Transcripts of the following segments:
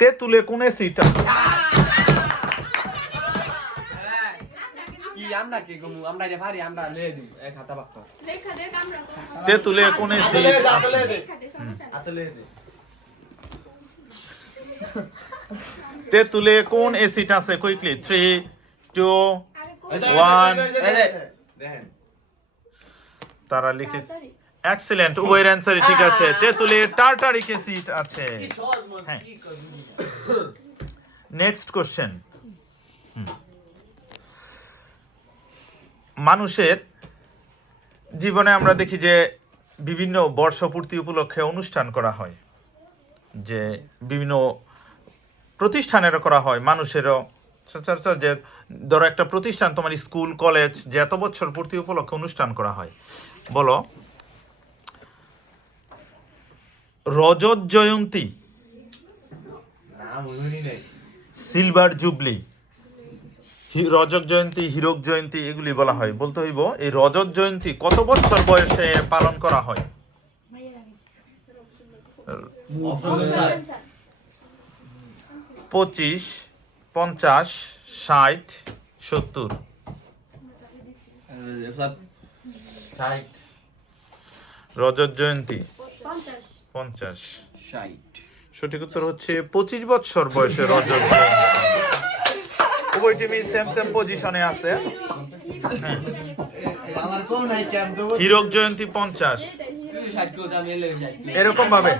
তেঁতুলে কোন সিট? তেঁতুলে কোন তেঁতুলে কোন আছে? কুইকলি থ্রি টু ওয়ান তারা লিখে এক্সিলেন্ট উভয়ের অ্যান্সার ঠিক আছে। তেঁতুলে টার্টারিক অ্যাসিড আছে। হ্যাঁ। নেক্সট কোশ্চেন মানুষের জীবনে আমরা দেখি যে বিভিন্ন বর্ষপূর্তি উপলক্ষে অনুষ্ঠান করা হয় যে বিভিন্ন প্রতিষ্ঠানেরও করা হয়। মানুষেরও সচরাচর যে ধরো একটা প্রতিষ্ঠান তোমার স্কুল কলেজ যে এত বছর পূর্তি উপলক্ষে অনুষ্ঠান করা হয়। বলো রজত জয়ন্তী। Silver jubilee. হি- রজত জয়ন্তী হীরক জয়ন্তী এগুলি বলা হয়। বলতে হইব এই রজত জয়ন্তী কত বছর বয়সে পালন করা হয়? পঁচিশ পঞ্চাশ ষাট সত্তর। রজত জয়ন্তী। 50 পঞ্চাশ। ষাট। সঠিক উত্তর হচ্ছে পঁচিশ বছর বয়সে রজত উভয় টিমই সেম সেম পজিশনে আছে। হীরক জয়ন্তী পঞ্চাশ। এরকম ভাবে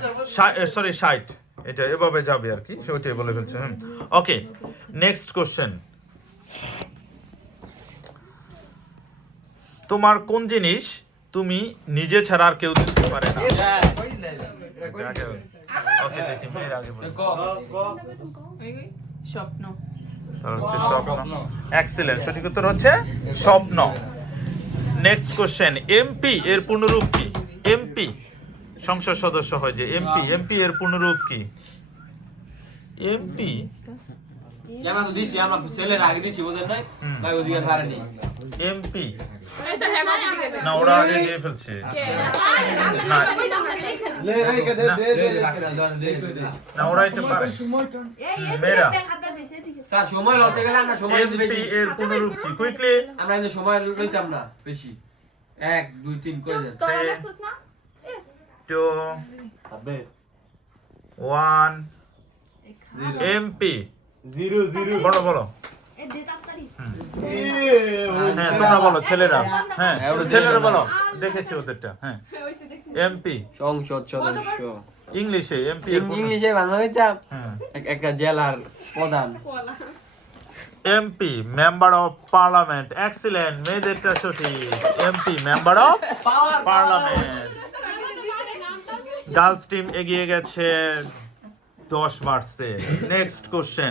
সরি ষাট। এটা এভাবে যাবে আর কি সেটাই বলে ফেলছে হুম। ওকে নেক্সট কোশ্চেন তোমার কোন জিনিস তুমি নিজে ছাড়া আর কেউ দিতে পারে না? স্বপ্ন তাহলে হচ্ছে স্বপ্ন। এক্সিলেন্ট সঠিক উত্তর হচ্ছে স্বপ্ন। নেক্সট কোশ্চেন এমপি এর পূর্ণরূপ কি? এমপি। সংসদ সদস্য হয় যে এমপি এমপি এর পূর্ণরূপ কি এমপি এমপি। হ্যাঁ। না ওরা আগে দিয়ে ফেলছে না ওরা এটা পারে মেয়েরা স্যার সময় লসে গেলে আমরা সময় বেশি এর কি কুইকলি আমরা কিন্তু সময় লইতাম না বেশি এক দুই তিন করে দেন two one MP zero zero বলো বলো হ্যাঁ তোমরা বলো ছেলেরা। হ্যাঁ হ্যাঁ, ছেলেরা ছেলেরা বলো দেখেছি ওদেরটা এমপি সংসদ সদস্য। ইংলিশে এমপি ইংলিশে বাংলা একটা জেলার প্রধান। MP member of parliament excellent মেয়েদেরটা সঠিক। MP member of parliament girls team এগিয়ে গেছে দশ মার্চে নেক্সট কোশ্চেন